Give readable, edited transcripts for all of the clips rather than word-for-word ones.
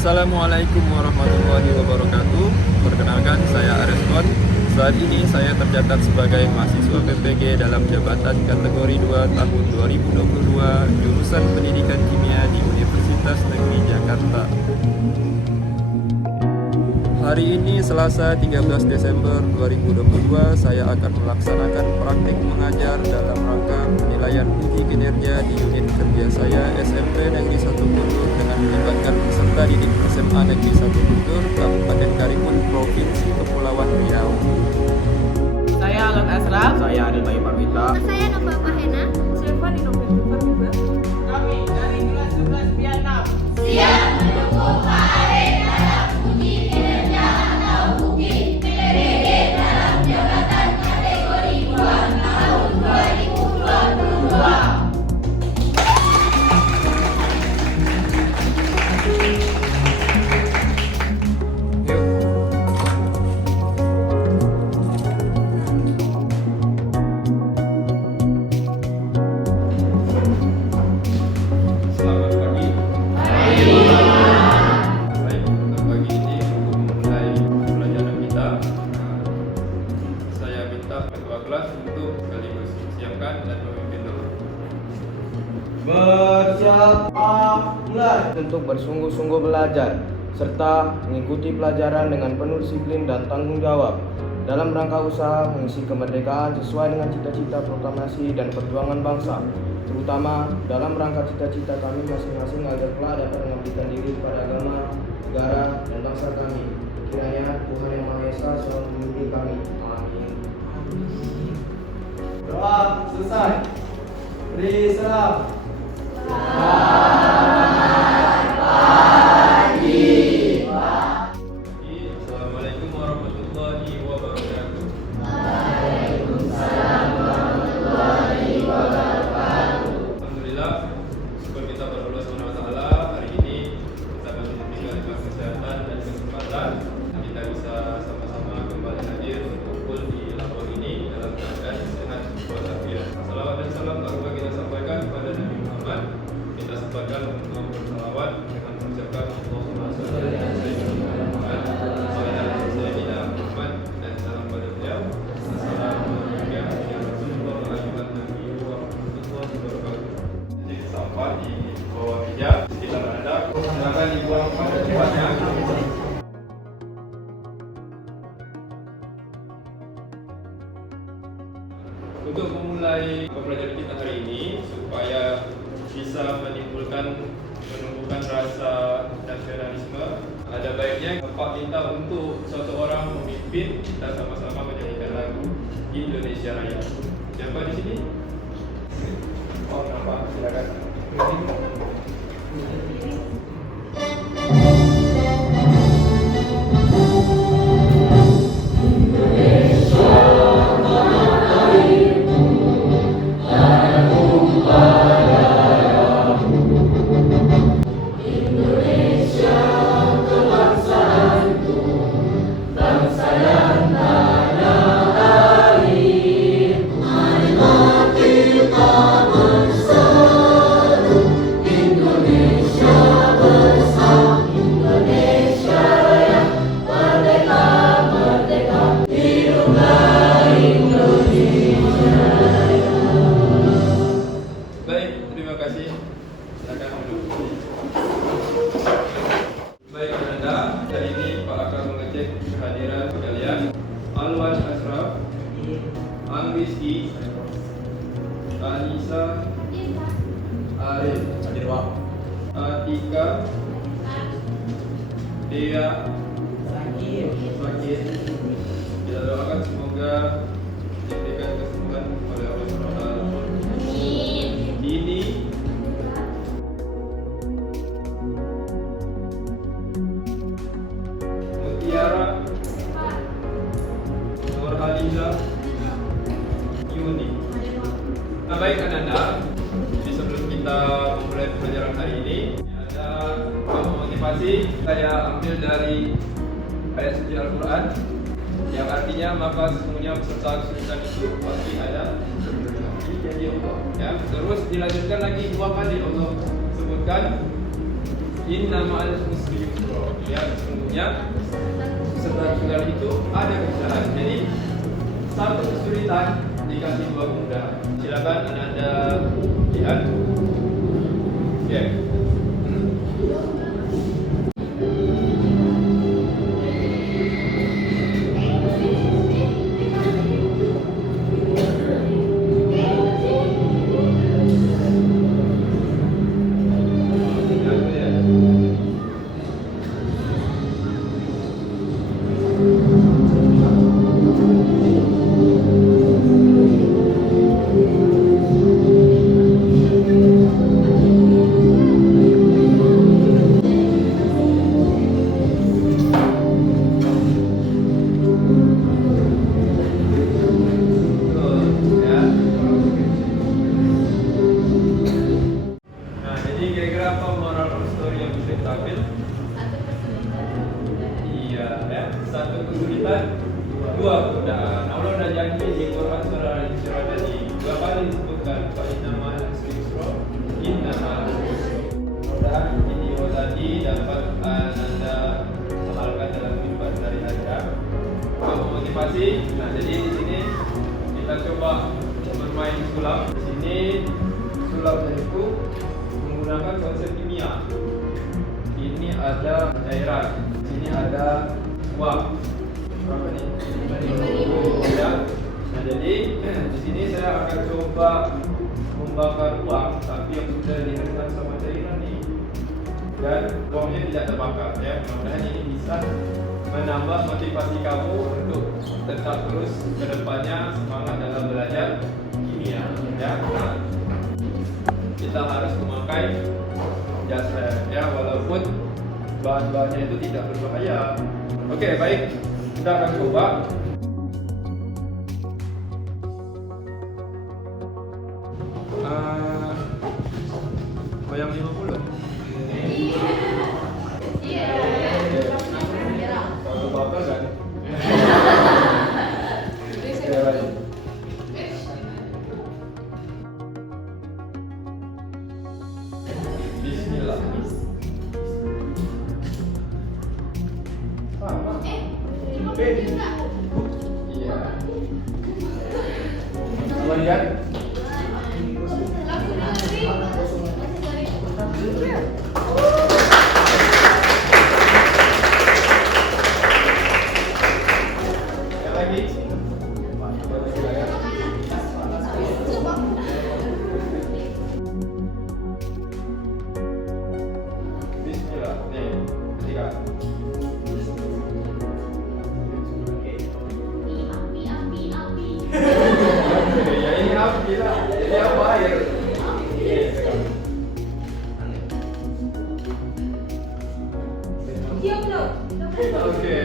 Assalamualaikum warahmatullahi wabarakatuh. Perkenalkan, saya Areskon. Saat ini saya tercatat sebagai mahasiswa PPG dalam jabatan kategori 2 tahun 2022 jurusan Pendidikan Kimia di Universitas Negeri Jakarta. Hari ini Selasa 13 Desember 2022 saya akan melaksanakan praktik mengajar dalam rangka penilaian uji kinerja di unit kerja saya SMP Negeri 1 Guntur dengan melibatkan peserta didik SMA Negeri 1 Guntur, Kabupaten Karimun, Provinsi Kepulauan Riau. Saya Agat Asraf. Saya Adil Bayu Parwita. Saya Nova Pahena. Silvan Inovatif Farmiba. Kami dari kelas 11 Vietnam. Siap mendukung Pak Arek dalam uji kinerja atau uji PPG dalam jabatan kategori 2 tahun 2022. Selamat pagi. Baik, untuk pagi ini untuk memulai pelajaran kita, saya minta ketua kelas untuk sekaligus siapkan dan memimpin doa. Bersiaplah mulai untuk bersungguh-sungguh belajar serta mengikuti pelajaran dengan penuh disiplin dan tanggung jawab dalam rangka usaha mengisi kemerdekaan sesuai dengan cita-cita proklamasi dan perjuangan bangsa, terutama dalam rangka cita-cita kami masing-masing agar kelak dapat mengabdikan diri kepada agama, negara, dan bangsa kami. Kiranya Tuhan Yang Maha Esa selalu membimbing kami. Amin. Doa selesai. Beri salam. Assalamualaikum warahmatullahi wabarakatuh. Alhamdulillah, syukur kita kepada Allah SWT. Hari ini kita masih diberikan nikmat kesehatan dan kesempatan kita bisa sama-sama kembali hadir berkumpul di labor ini dalam keadaan sehat walafiat. Salawat dan salam tak kita sampaikan kepada Nabi Muhammad. Kita sepakat untuk bersalawat dengan mengucapkan Allahumma shalli ala sayyidina Muhammad wa ala sayyidina Muhammad dan salam pada beliau. Assalamualaikum ya Rasulullah wa rahmatullahi wabarakatuh. Jadi sampah di bawah meja sekitar Anda, silakan dibuang pada tempatnya. Untuk memulai pembelajaran kita hari ini, supaya bisa menumbuhkan rasa nasionalisme, ada baiknya Pak minta untuk suatu orang memimpin kita sama-sama menyanyikan lagu Indonesia Raya. Siapa di sini? Oh, kenapa? Silakan. Baik, terima kasih. Silakan duduk. Baik, Anda, hari ini Pak akan mengecek kehadiran kalian. Alwan Asraf, Angriski, Anissa, Arif, Atika, Dea, Sakit. Kita doakan semoga diberikan kesembuhan oleh Allah SWT. Dini, Mutiara, Nurhaliza, Yuni. Nah, baik Anda, jadi sebelum kita memulai pelajaran hari ini, ada motivasi saya ambil dari ayat suci Al-Quran yang artinya maka sesungguhnya beserta kesulitan itu pasti ada jadi Allah. Ya, terus dilanjutkan lagi dua kali Allah sebutkan Inna ma'al usri yusra. Ya, sesungguhnya setelah kesulitan itu ada kemudahan. Jadi satu kesulitan dikasih dua kemudahan. Silakan Anda lihat. Oke. Satu kesulitan, dua kemudahan. Allah sudah janji di Quran surah Al-Isra tadi, dua kali disebutkan fa inna ma'al usri yusra, inna ma'al usri yusra. Mudah-mudahan video tadi dapat Anda amalkan dalam kehidupan sehari-hari. Untuk motivasi, nah jadi di sini kita coba bermain sulap. Di sini sulapnya itu menggunakan konsep kimia. Ini ada cairan, di sini ada uang. Berapa nih? 5.000 ya. Nah jadi di sini saya akan coba membakar uang, tapi yang sudah direndam sama cairan nih, dan uangnya tidak terbakar ya. Mudah-mudahan ini bisa menambah motivasi kamu untuk tetap terus ke depannya semangat dalam belajar kimia ya. Nah, kita harus memakai jas rem ya, walaupun bahan-bahannya itu tidak berbahaya. Oke, baik, kita akan coba. Goyang 50. Iya. Kalau bakar kan? Bismillah. Iya. Coba lihat. Yang lagi. Bismillah. Nih, ketiga. Ya ini api lah. Jadi apa air? Oke.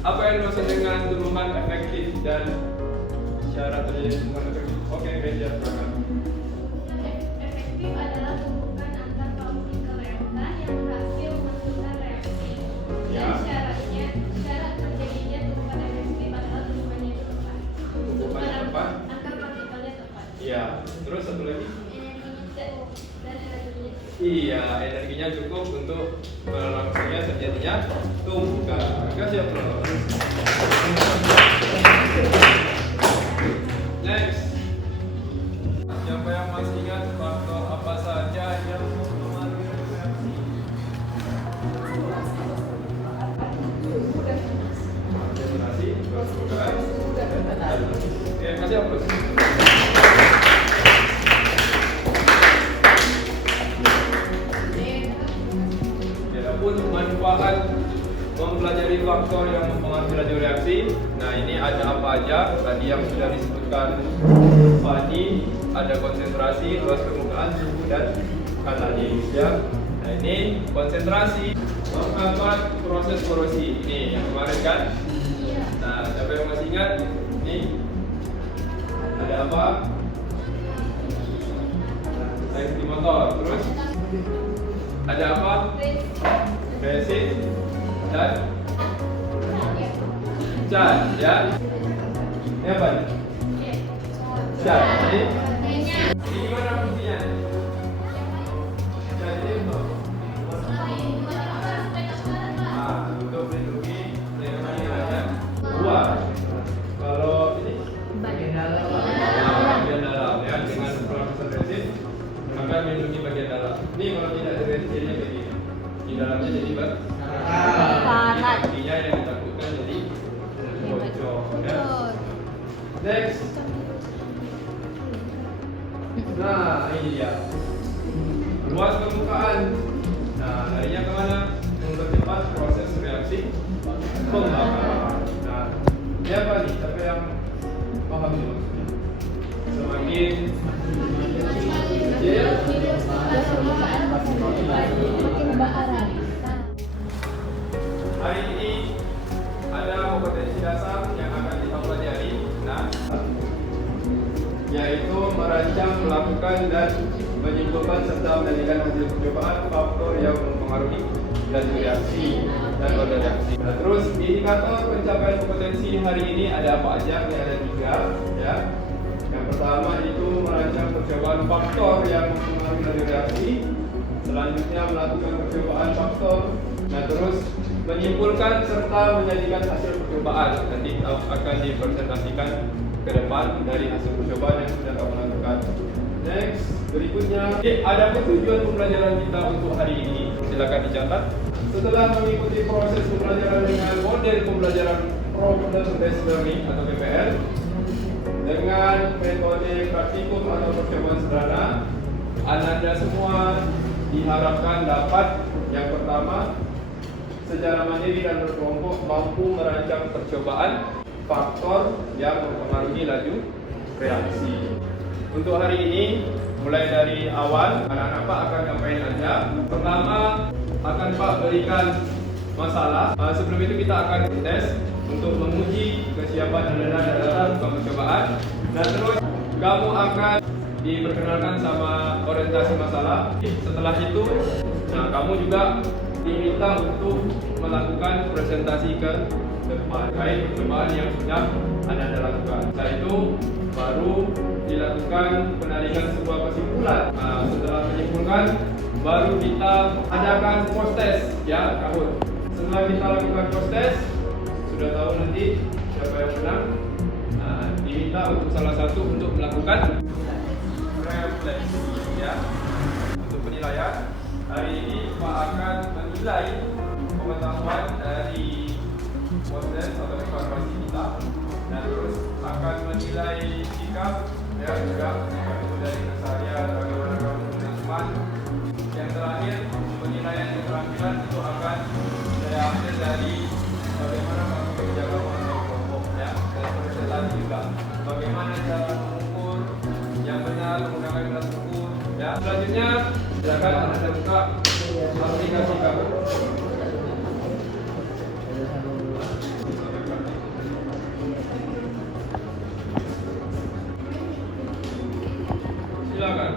Apa yang dimaksud dengan tumbuhan efektif dan syarat terjadi tumbuhan efektif? Oke, Gereja, silakan. Efektif adalah hubungan antar partikel reaktan yang berhasil menghasilkan reaksi. Ya. Dan syarat terjadinya tumbuhan efektif adalah tumbuhannya itu tepat. Tumbuhannya tepat? Antar partikelnya tepat. Iya. Terus satu lagi? Energinya cukup. Iya, energinya cukup untuk melangsungnya terjadinya tumbuhan. Kasih aplaus. Next. Siapa yang masih ingat faktor apa saja yang mempengaruhi reaksi? Konsentrasi, pertukaran. Oke, kasih aplaus. Adapun manfaat mempelajari faktor yang mempengaruhi laju reaksi. Nah, ini ada apa aja? Tadi yang sudah disebutkan Fani, ada konsentrasi, luas permukaan, suhu dan katalisis ya. Nah, ini konsentrasi menghambat proses korosi. Ini yang kemarin kan? Nah, siapa yang masih ingat? Ini ada apa? Safety motor. Terus ada apa? Basic dan cat ya. Siapa nih? Siap. Jadi ini gimana fungsinya? Jadi untuk untuk melindungi ya. Dua. Kalau ini bagian dalam ya dengan proses resip maka melindungi bagian dalam. Ini kalau tidak resip jadinya begini. Di dalamnya jadi kanan. Kakinya yang ditakutkan jadi bocor. Ya. Next. Nah, ini dia. Luas permukaan. Nah, larinya kemana? Mempercepat proses reaksi pembakaran. Nah, ini apa nih? Siapa yang paham ini maksudnya? Semakin kecil, hari ini ada kompetensi dasar yang akan kita pelajari. Nah, yaitu merancang, melakukan dan menyimpulkan serta menjadikan hasil percobaan faktor yang mempengaruhi dan reaksi dan pada reaksi. Nah, terus indikator pencapaian kompetensi hari ini ada apa aja? Ini ada 3 ya. Yang pertama itu merancang percobaan faktor yang mempengaruhi dari reaksi. Selanjutnya melakukan percobaan faktor. Nah, terus menyimpulkan serta menjadikan hasil percobaan. Nanti akan dipresentasikan ke depan dari hasil percobaan yang sudah kamu lakukan. Next, berikutnya ada tujuan pembelajaran kita untuk hari ini. Silakan dicatat. Setelah mengikuti proses pembelajaran dengan model pembelajaran problem-based learning atau PPL dengan metode praktikum atau percobaan sederhana, Anda semua diharapkan dapat yang pertama secara mandiri dan berkelompok mampu merancang percobaan faktor yang mempengaruhi laju reaksi. Untuk hari ini, mulai dari awal, anak-anak Pak akan ngapain aja. Pertama, akan Pak berikan masalah. Sebelum itu kita akan tes untuk menguji kesiapan Anda dalam percobaan. Dan terus, kamu akan diperkenalkan sama orientasi masalah. Setelah itu, nah kamu juga diminta untuk melakukan presentasi ke depan terkait percobaan yang sudah Anda lakukan. Setelah itu baru dilakukan penarikan sebuah kesimpulan. Nah, setelah menyimpulkan, baru kita adakan post test ya, kawan. Setelah kita lakukan post test, sudah tahu nanti siapa yang menang. Nah, diminta untuk salah satu untuk melakukan refleksi ya. Untuk penilaian hari ini Pak akan menilai pengetahuan dari post-test atau evaluasi kita, dan terus akan menilai sikap ya juga itu dari keseharian bagaimana kamu berteman. Yang terakhir penilaian keterampilan itu akan saya ambil dari bagaimana kamu menjaga mengenai kelompok ya, dan presentasi juga bagaimana cara mengukur yang benar menggunakan gelas ukur ya. Selanjutnya silakan Anda buka aplikasi kamu. Silakan.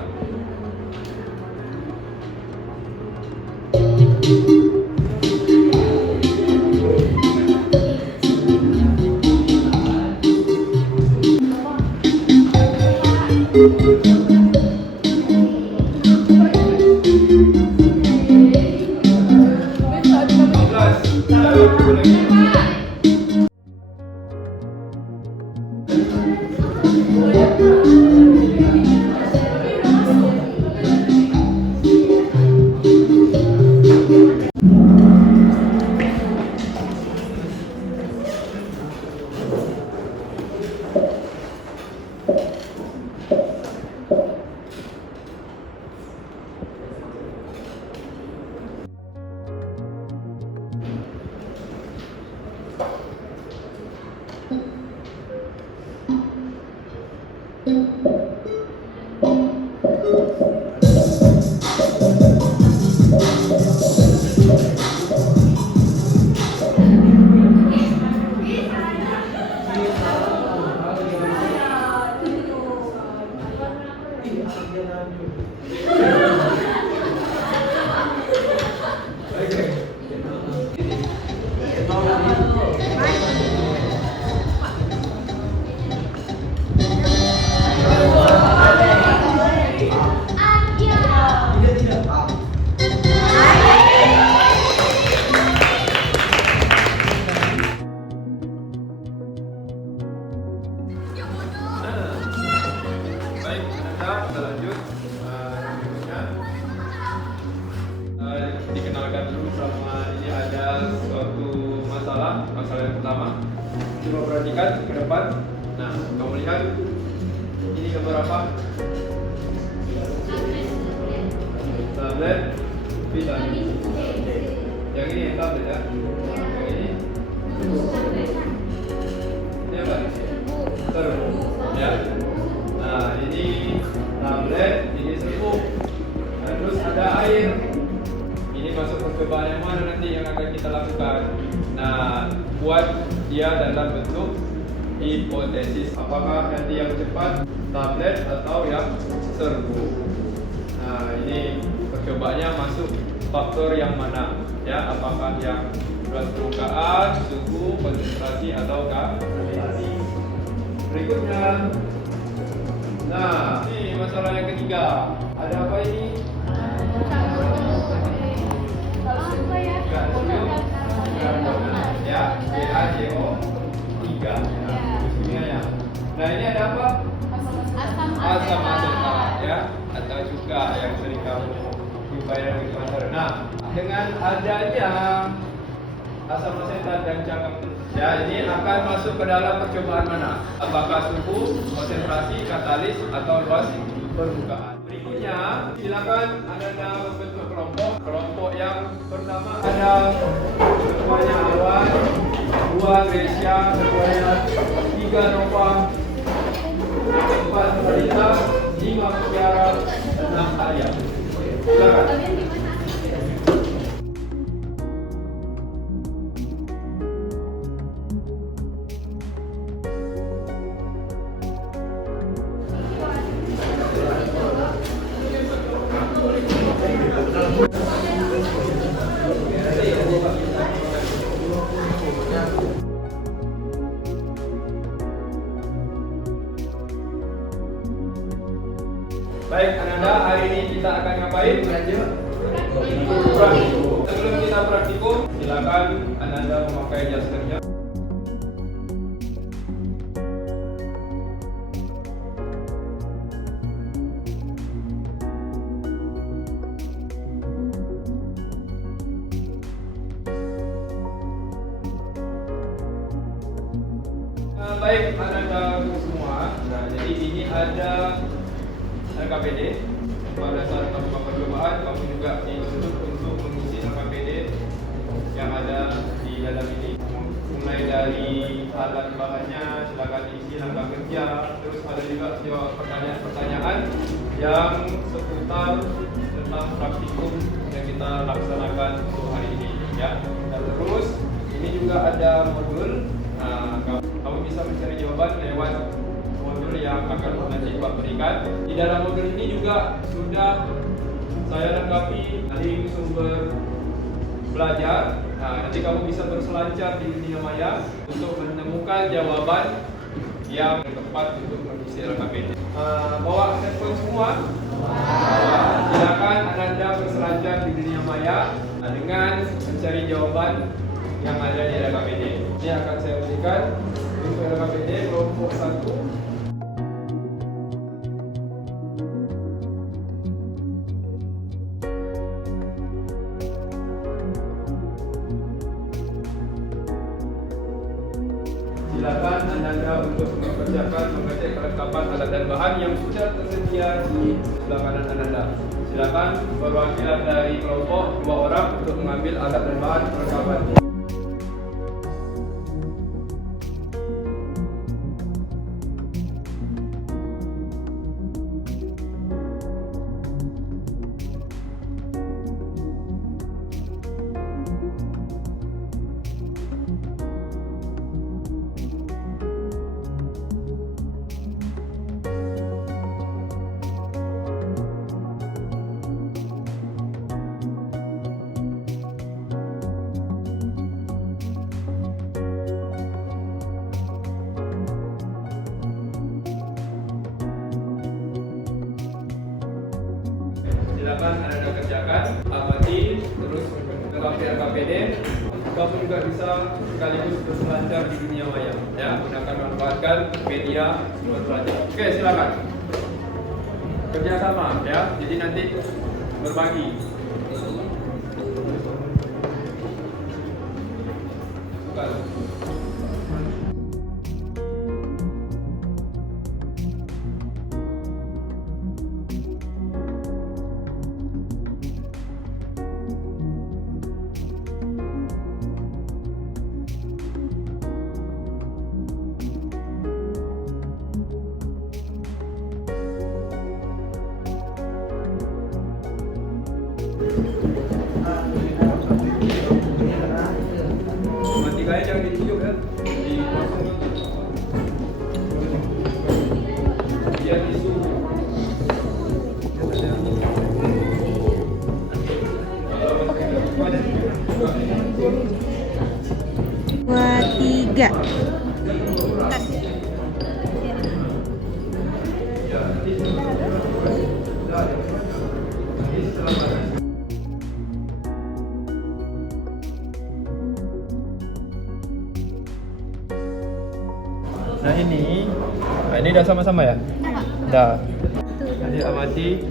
kita lanjut. Berikutnya dikenalkan dulu sama ini ada suatu masalah yang pertama. Coba perhatikan ke depan. Nah, kamu lihat ini gambar apa? Tablet. Bisa. Yang ini tablet ya. Yang ini. Ini apa? Serbu. Ya. Nah, ini tablet, ini serbu. Nah, terus ada air. Ini masuk percobaan yang mana nanti yang akan kita lakukan. Nah, buat dia dalam bentuk hipotesis. Apakah nanti yang cepat tablet atau yang serbu? Nah, ini percobaannya masuk faktor yang mana? Ya, apakah yang berat permukaan, suhu, konsentrasi, atau gravitasi? Berikutnya. Nah, ini masalah yang ketiga. Ada apa ini? Kalsium karbonat ya, CaCO3 ya, kimianya. Nah, ini ada apa? Asam asetat ya, atau cuka yang sering kamu jumpai dalam kehidupan. Nah, dengan adanya asam asetat dan cangkang ya, ini akan masuk ke dalam percobaan mana? Apakah suhu, konsentrasi, katalis, atau luas permukaan? Berikutnya, silakan Anda membentuk kelompok. Kelompok yang pertama ada ketuanya Awan, 2 Grecia, ketuanya 3 Nova, 4 Marita, 5 Mutiara, 6 Arya. Silakan. Baik, Ananda, hari ini kita akan ngapain? Praktikum. Sebelum kita praktikum, silakan Ananda memakai jas kerja. Baik, Ananda semua. Nah, jadi ini ada LKPD. Pada saat kamu melakukan percobaan, kamu juga dituntut untuk mengisi LKPD yang ada di dalam ini. Mulai dari alat bahannya, silakan isi langkah kerja. Terus ada juga jawab pertanyaan-pertanyaan yang seputar tentang praktikum yang kita laksanakan untuk hari ini. Ya. Dan terus ini juga ada modul. Nah, kamu bisa mencari jawaban lewat modul yang akan nanti Pak berikan. Di dalam modul ini juga sudah saya lengkapi link sumber belajar. Nah, nanti kamu bisa berselancar di dunia maya untuk menemukan jawaban yang tepat untuk mengisi LKPD. Bawa handphone semua. Silakan Anda berselancar di dunia maya dengan mencari jawaban yang ada di LKPD. Ini akan saya berikan untuk LKPD kelompok 1. Silakan Anda untuk mengerjakan mengecek kelengkapan alat dan bahan yang sudah tersedia di sebelah kanan Anda. Silakan perwakilan dari kelompok 2 orang untuk mengambil alat dan bahan perlengkapan. Silakan Anda kerjakan, amati, terus lengkapi LKPD. Kamu juga bisa sekaligus berselancar di dunia maya, ya, gunakan manfaatkan media berbelajar. Oke, silakan. kerjasama ya, jadi nanti berbagi. Bukan. Matigaya jangan ditunjuk ya. Di biar isu. Dua, tiga. Nah ini udah sama-sama ya? Dah. Jadi amati,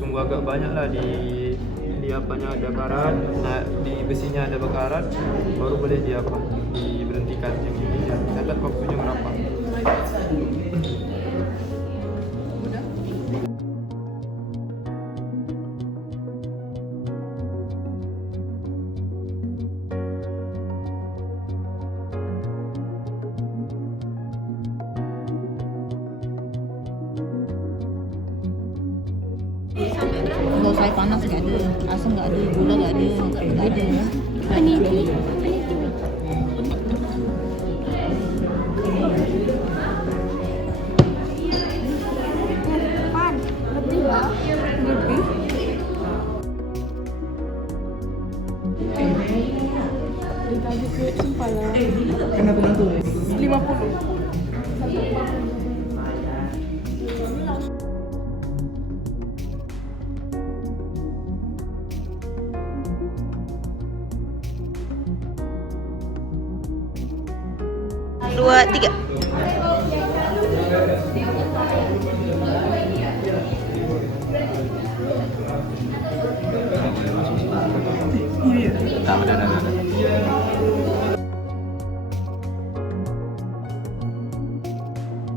tunggu agak banyak lah di apanya ada karat, nah di besinya ada bakarat, baru boleh diberhentikan yang ini ya. Catat waktunya berapa? Nggak usah panas, nggak ada asam, nggak ada gula, nggak ada. Dikasih duit sumpah lah. Kenapa tuh? 50. Dua, tiga.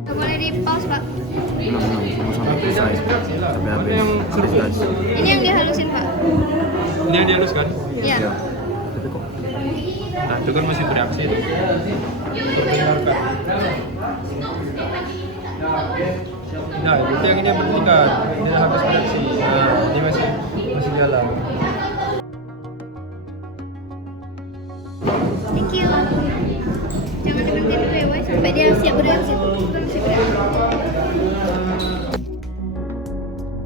Boleh di pause, Pak. Mana yang seru? Ini yang dihalusin, Pak. Ini yang dihaluskan? Iya. Nah itu kan masih bereaksi itu. Terdengarkan. Nah itu yang ini berhentikan, ini habis bereaksi. Nah ini masih jalan. Thank you. Jangan diberhenti dulu ya, Wei, sampai dia siap bereaksi. Masih bereaksi.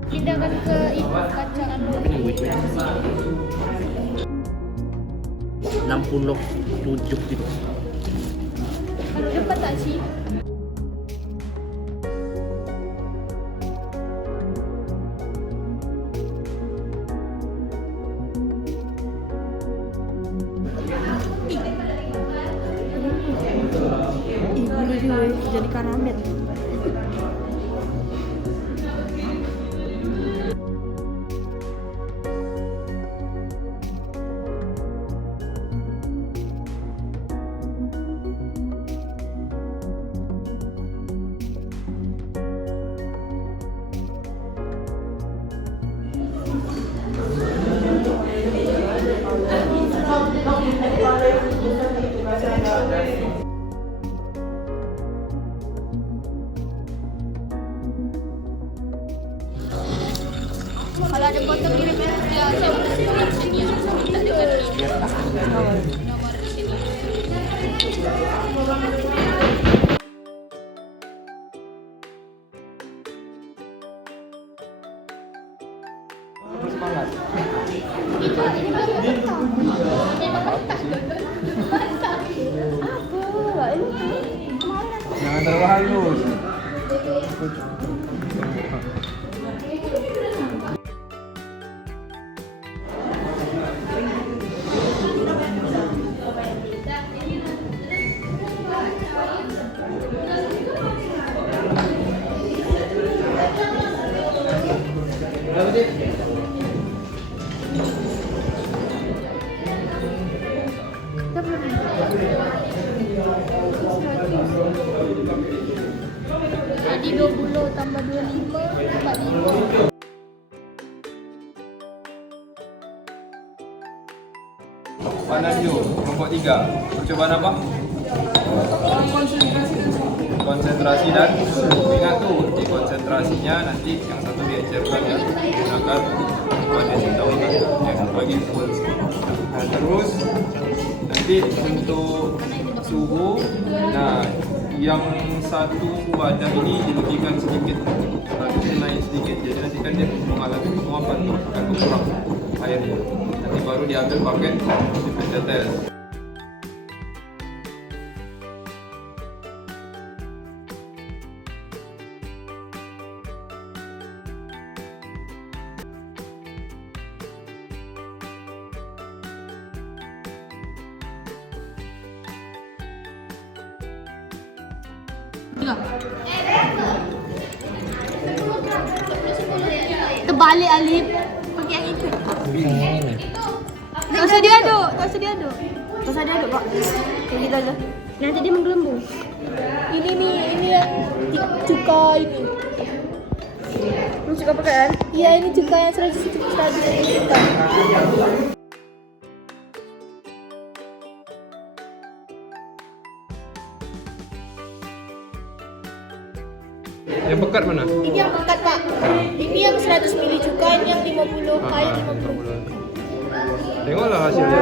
Pindahkan ke itu kaca. 67 gitu. Baru dapat tak sih? Gula juga jadi karamel. Kalau ada foto kirim ya, saya udah sini ya. Minta dengan nomor di sini. Semangat. Ini baru mentah. Jangan terlalu halus. Jadi 20 tambah 25 45. Panadio, kelompok 3. Percobaan apa? Konsentrasi dan ingat tuh di konsentrasinya nanti yang satu diecerkan ya menggunakan kondensator yang sebagai full speed. Nah, terus nanti untuk suhu, nah yang satu wadah ini dilebihkan sedikit, harusnya naik sedikit, jadi nanti kan dia mengalami penguapan tuh akan berkurang airnya. Nanti baru diambil pakai tetes. Terbalik Alif. Pakai yang itu. Tak usah diaduk, tak usah diaduk. Tak usah diaduk, Pak. Kayak gitu aja. Nanti dia menggelembung. Ini yang cuka ini. Ini cuka pakai kan? Iya, ini cuka yang 100 cuka. Yang pekat mana? Ini yang pekat, Pak. Ini yang 100 ml cuka, ini yang 50, air 50. Tengoklah hasilnya.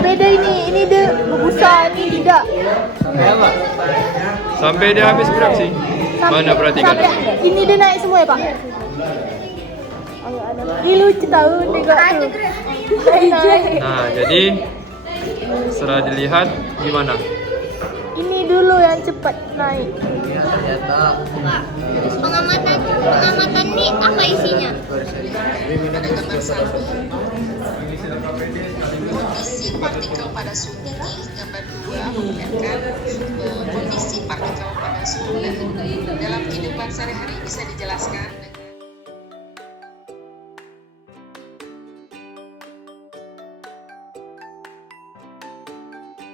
Beda ini dia berbusa, ini tidak. Sampai dia habis beraksi. Mana perhatikan? Ini dia naik semua ya, Pak. Ini lucu tahu tengok tu. Naik. Nah, jadi setelah dilihat gimana? Ini dulu yang cepat naik. Pengamatan ini apa isinya? Kondisi partikel pada suhu tinggi. Gambar 2 memperlihatkan kondisi partikel pada suhu tinggi. Dalam kehidupan sehari-hari bisa dijelaskan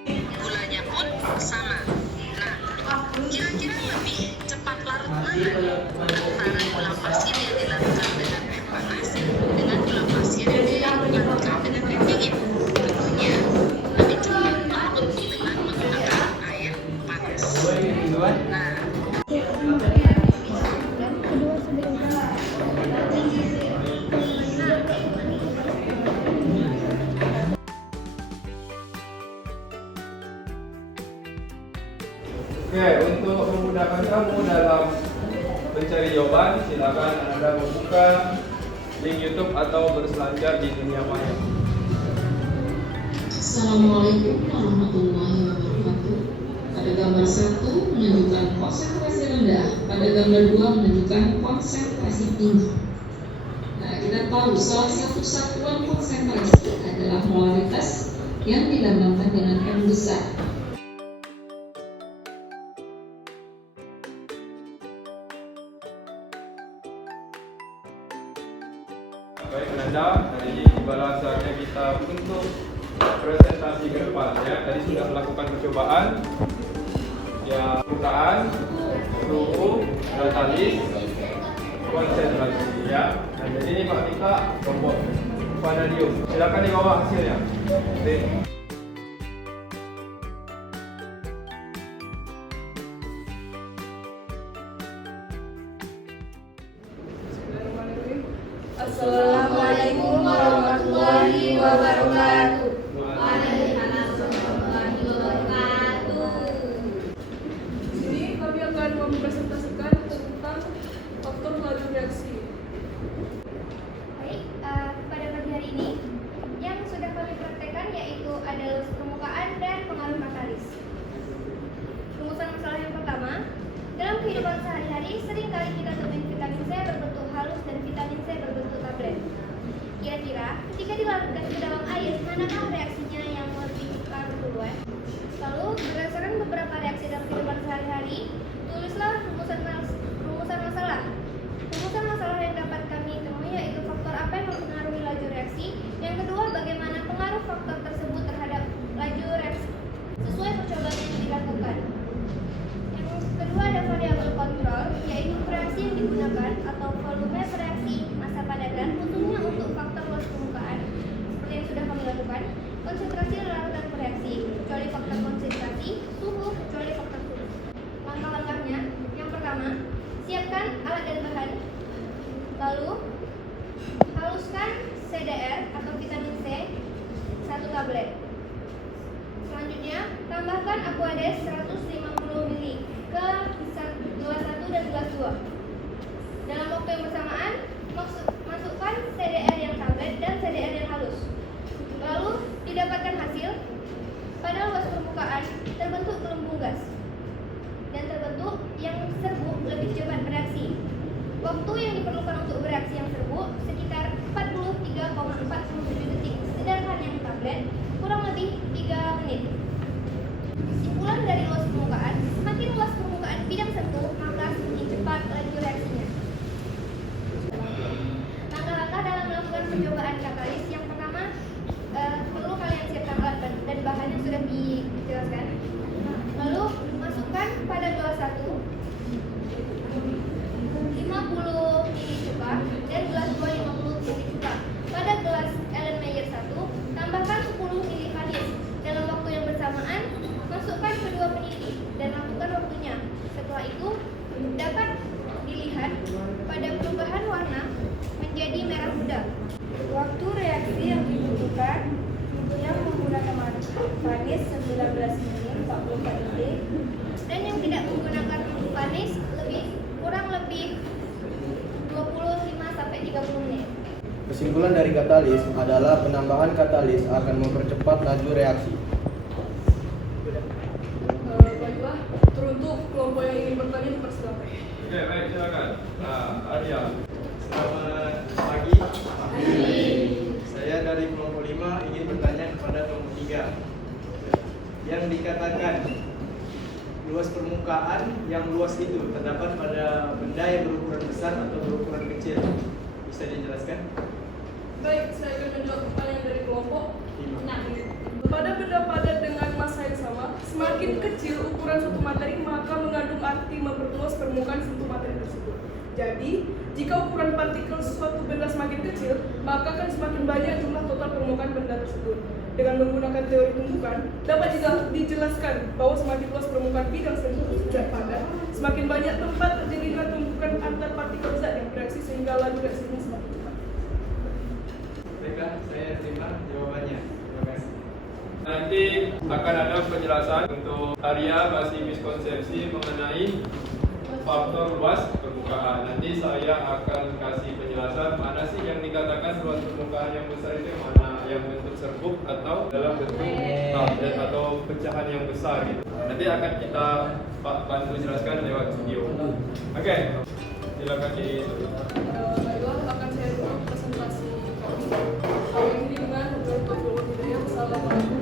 dengan gulanya pun sama. Nah, kira-kira lebih cepat larut mana antara gula pasir yang dilarutkan dengan air panas dengan gula pasir yang dilarutkan dengan air dingin? Tentunya lebih cepat larut dengan menggunakan air panas. Nah, Oke, untuk memudahkan kamu dalam mencari jawaban, silakan Anda membuka link YouTube atau berselancar di dunia maya. Assalamualaikum warahmatullahi wabarakatuh. Pada gambar 1 menunjukkan konsentrasi rendah, pada gambar 2 menunjukkan konsentrasi tinggi. Nah, kita tahu salah satu satuan konsentrasi adalah molaritas yang dilambangkan dengan M besar. Baik, Nanda, hari ini tibalah saatnya kita untuk presentasi ke depan ya. Tadi sudah melakukan percobaan ya, permukaan, suhu, katalis, konsentrasi ya. Nah, jadi ini Pak kita kelompok vanadium. Silakan dibawa hasilnya. Oke. Assalamualaikum warahmatullahi wabarakatuh. Di sini kami akan mempresentasikan tentang faktor laju reaksi. Baik, pada pagi hari ini yang sudah kami praktekkan yaitu adalah permukaan dan pengaruh katalis. Rumusan masalah yang pertama, dalam kehidupan sehari-hari seringkali kita temuin vitamin C berbentuk halus dan vitamin C berbentuk tablet. Kira-kira ketika dilarutkan ke dalam air, manakah reaksinya yang lebih larut duluan? Lalu berdasarkan beberapa reaksi dalam kehidupan sehari-hari, tulislah rumusan masalah. Rumusan masalah yang dapat kami temui yaitu faktor digunakan atau volume reaksi massa padanan khususnya untuk faktor luas permukaan seperti yang sudah kami lakukan, konsentrasi larutan bereaksi, kecuali faktor konsentrasi, suhu, kecuali faktor suhu. Langkah-langkahnya, yang pertama, siapkan alat dan bahan, lalu haluskan CDR atau vitamin C 1 tablet. Selanjutnya, tambahkan Aquades 150 ml ke gelas 1 dan gelas 2. Dalam waktu yang bersamaan, masukkan CDR yang tablet dan CDR yang halus. Lalu, didapatkan hasil. Pada luas permukaan, terbentuk gelembung gas. Dan terbentuk yang serbuk lebih cepat bereaksi. Waktu yang diperlukan untuk bereaksi yang serbuk sekitar 43,47 detik, sedangkan yang tablet kurang lebih 3 menit. Kesimpulan dari luas permukaan, semakin luas permukaan bidang sentuh, maka semakin cepat laju reaksinya. Langkah-langkah dalam melakukan percobaan katalis, yang pertama perlu kalian siapkan alat dan bahan yang sudah dijelaskan. Lalu masukkan pada gelas 1 50 ml cuka dan gelas 2 50 ml cuka. Pada gelas Erlenmeyer 1 tambahkan 10 ml vanil. Dalam waktu yang bersamaan masukkan kedua peniti dan lakukan waktunya. Setelah itu dapat dilihat pada perubahan warna menjadi merah muda. Waktu reaksi yang dibutuhkan yang menggunakan vanis 19 menit 44 detik dan yang tidak menggunakan vanis kurang lebih 25 sampai 30 menit. Kesimpulan dari katalis adalah penambahan katalis akan mempercepat laju reaksi. Baiklah, teruntuk kelompok yang ingin bertanya dipersilakan. Oke, baik, silakan. Arya. Selamat pagi. Saya dari kelompok 5 ingin bertanya kepada kelompok 3. Yang dikatakan luas permukaan yang luas itu terdapat pada benda yang berukuran besar atau berukuran kecil. Bisa dijelaskan? Baik, saya akan menjawab pertanyaan dari kelompok 5. Pada benda padat dengan massa yang sama, semakin kecil ukuran suatu materi maka mengandung arti memperluas permukaan suatu materi tersebut. Jadi, jika ukuran partikel suatu benda semakin kecil, maka akan semakin banyak jumlah total permukaan benda tersebut. Dengan menggunakan teori tumbukan, dapat juga dijelaskan bahwa semakin luas permukaan bidang sentuh zat padat, semakin banyak tempat terjadinya tumpukan antar partikel zat yang bereaksi sehingga laju reaksinya semakin cepat. Baiklah, saya terima jawabannya. Terima kasih. Nanti akan ada penjelasan untuk Arya masih miskonsepsi mengenai faktor luas permukaan. Nanti saya akan kasih penjelasan mana sih yang dikatakan luas permukaan yang besar itu yang mana, yang bentuk serbuk atau dalam bentuk tablet atau pecahan yang besar gitu. Nanti akan kita bantu jelaskan lewat video. Oke, silakan Baiklah, akan saya buat presentasi kami. Kali ini dengan Dr. Bowo Hidayat. Assalamualaikum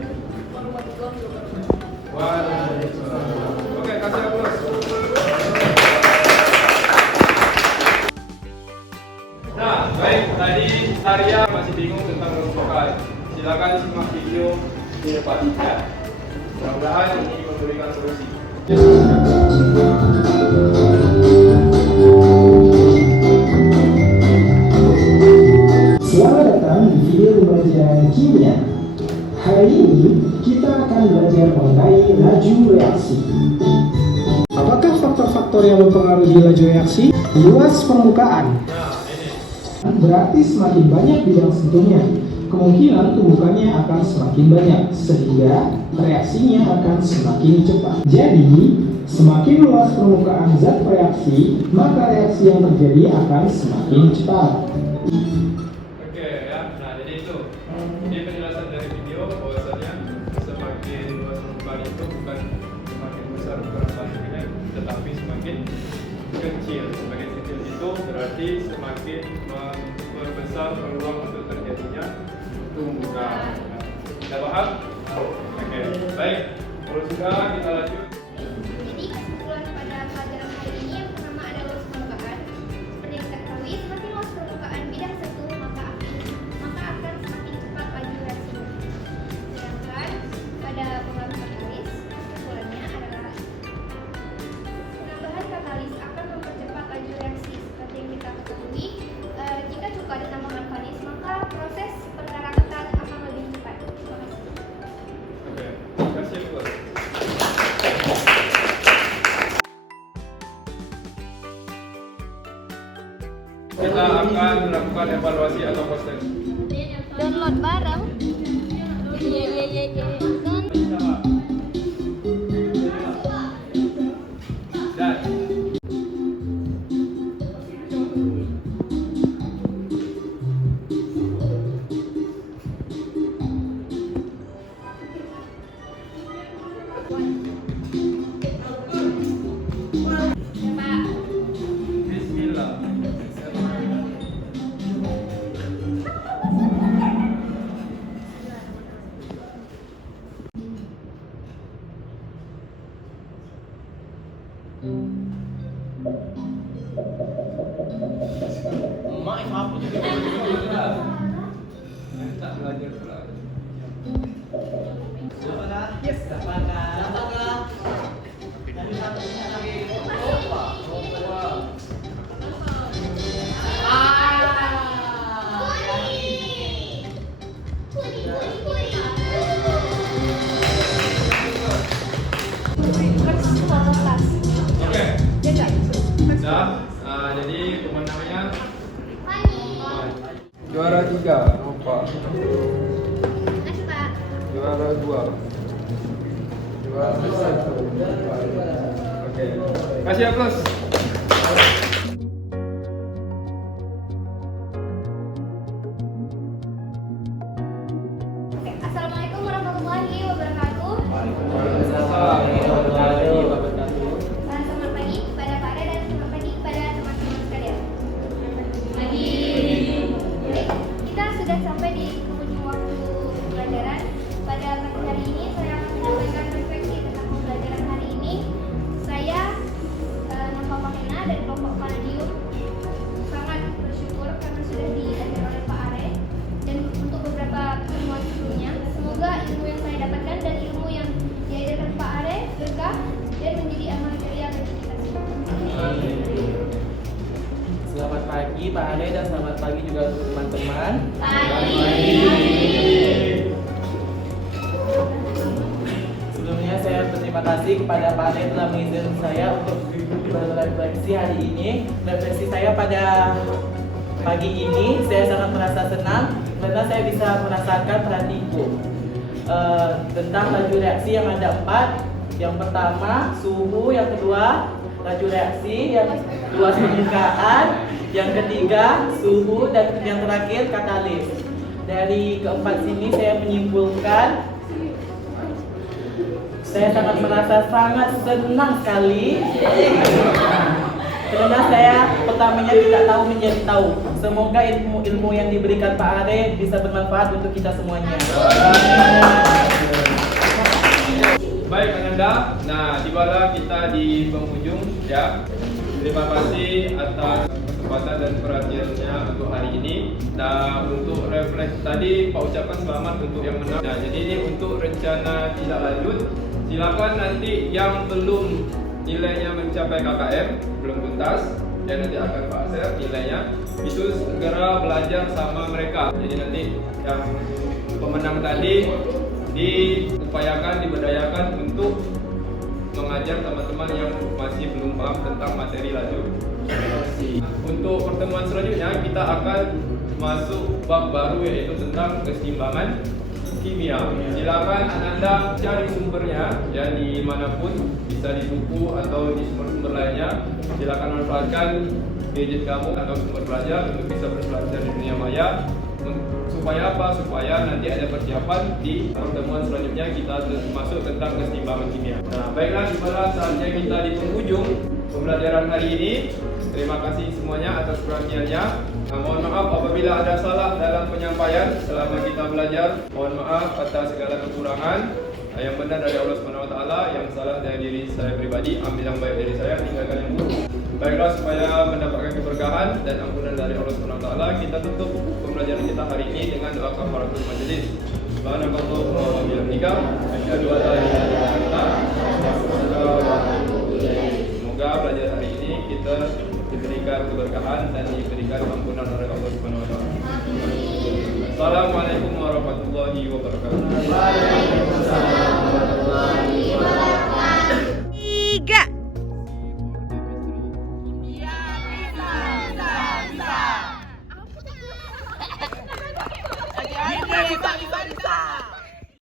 warahmatullahi wabarakatuh. Waalaikumsalam. Oke, kasih aplaus. Nah, baik, tadi Arya masih bingung tentang permukaan. Silakan simak video di depan ya. Mudah-mudahan ini memberikan solusi. Selamat datang di video pembelajaran kimia. Hari ini kita akan belajar mengenai laju reaksi. Apakah faktor-faktor yang mempengaruhi laju reaksi? Luas permukaan. Berarti semakin banyak bidang sentuhnya, kemungkinan tumbukannya akan semakin banyak, sehingga reaksinya akan semakin cepat. Jadi, semakin luas permukaan zat reaksi, maka reaksi yang terjadi akan semakin cepat. Oke ya, nah jadi itu. Ini penjelasan dari video bahwasanya semakin luas permukaan itu bukan semakin besar ukuran partikelnya, tetapi semakin kecil. Semakin kecil itu berarti semakin membesar peluang untuk terjadinya tumbukan. Sudah paham? Oke, baik. Kalau sudah kita lanjut. Jadi kesimpulan pada pelajaran hari ini yang pertama ada luas permukaan. Seperti yang kita ketahui, semakin luas permukaan bidang sentuh maka akan semakin cepat laju reaksinya. Sedangkan pada pengaruh katalis, kesimpulannya adalah penambahan katalis akan mempercepat laju reaksi seperti ketahui, jika cukup ada tambahan vonis, maka proses perkara akan lebih cepat. Terima kasih. Oke, terima kasih Bu. Kita akan melakukan evaluasi atau proses. Download bareng. Ye. Dan Bismillah. Tak belajar pula. Yes, dapatlah. Oke. Sudah. Jadi pemenangnya juara 3 Nova. Makasih, Pak. Juara 2. Juara 1. Oke. Kasih aplaus. Oke, Assalamualaikum warahmatullahi wabarakatuh. Selamat pagi kepada Pak Ade dan selamat pagi kepada teman-teman sekalian. Pagi. Baik, kita sudah sampai di penghujung waktu pembelajaran. Pada pagi hari ini saya akan menyampaikan refleksi tentang pembelajaran hari ini. Saya Nova Pamena dari kelompok Palladium sangat bersyukur karena sudah diajar oleh Pak Are dan untuk beberapa pertemuan sebelumnya. Semoga ilmu yang saya dapatkan dan ilmu yang diajarkan Pak Are berkah dan menjadi amal jariah bagi kita semua. Selamat pagi Pak Ade dan selamat pagi juga untuk teman-teman. Sebelumnya saya berterima kasih kepada Pak Ade telah mengizinkan saya untuk berefleksi hari ini. Refleksi saya pada pagi ini saya sangat merasa senang karena saya bisa merasakan perhatiku tentang laju reaksi yang ada 4. Yang pertama suhu, yang kedua laju reaksi, yang luas permukaan, yang ketiga suhu, dan yang terakhir katalis. Dari keempat sini saya menyimpulkan saya sangat merasa sangat senang sekali karena saya pertamanya tidak tahu menjadi tahu. Semoga ilmu yang diberikan Pak Are bisa bermanfaat untuk kita semuanya. Baik Ananda, nah tibalah kita di penghujung ya. Terima kasih atas kesempatan dan perhatiannya untuk hari ini. Nah untuk refleks tadi Pak ucapkan selamat untuk yang menang. Nah jadi ini untuk rencana tidak lanjut. Silakan nanti yang belum nilainya mencapai KKM belum tuntas dan nanti akan Pak share nilainya itu segera belajar sama mereka. Jadi nanti yang pemenang tadi diupayakan, diberdayakan untuk mengajar teman-teman yang masih belum paham tentang materi laju. Untuk pertemuan selanjutnya kita akan masuk bab baru yaitu tentang keseimbangan kimia. Silakan Anda cari sumbernya ya di manapun, bisa di buku atau di sumber-sumber lainnya. Silakan manfaatkan gadget kamu atau sumber belajar untuk bisa berbelajar di dunia maya. Supaya apa? Supaya nanti ada persiapan di pertemuan selanjutnya kita masuk tentang keseimbangan kimia. Nah, baiklah, dimana saatnya kita di penghujung pembelajaran hari ini. Terima kasih semuanya atas perhatiannya. Nah, mohon maaf apabila ada salah dalam penyampaian selama kita belajar. Mohon maaf atas segala kekurangan. Yang benar dari Allah SWT, yang salah dari diri saya pribadi. Ambil yang baik dari saya, tinggalkan yang buruk. Baiklah, supaya mendapatkan keberkahan dan ampunan dari Allah SWT, kita tutup pembelajaran kita hari ini dengan doa kafaratul majelis. Subhanallahu wa bihamdika, asyhadu an la ilaha illa anta, astaghfiruka wa atubu ilaik. Semoga belajar hari ini kita diberikan keberkahan dan diberikan ampunan oleh Allah Subhanahu wa taala. Assalamualaikum warahmatullahi wabarakatuh.